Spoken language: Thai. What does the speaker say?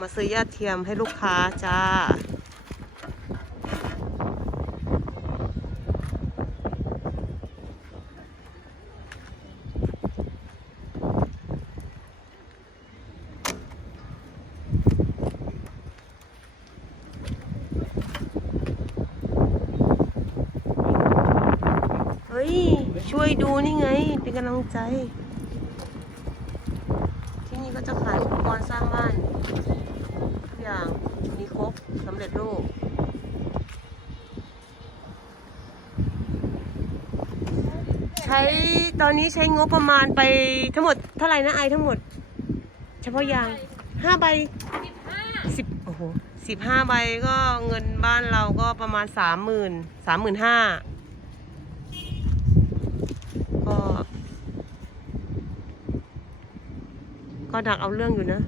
มาซื้อหญ้าเทียมให้ลูกค้าจ้า เฮ้ย ช่วยดูนี่ไง เป็นกำลังใจ ที่นี่ก็จะขายอุปกรณ์สร้างบ้าน ทุกอย่างมีครบ สำเร็จรูปใช้ตอนนี้ใช้งบประมาณไปทั้งหมดเท่าไหร่นะไอทั้งหมด เฉพาะยางห้าใบสิบห้าสิบโอ้โหสิบห้าใบก็เงินบ้านเราก็ประมาณสามหมื่นสามหมื่นห้าก็ก็ดักเอาเรื่องอยู่นะ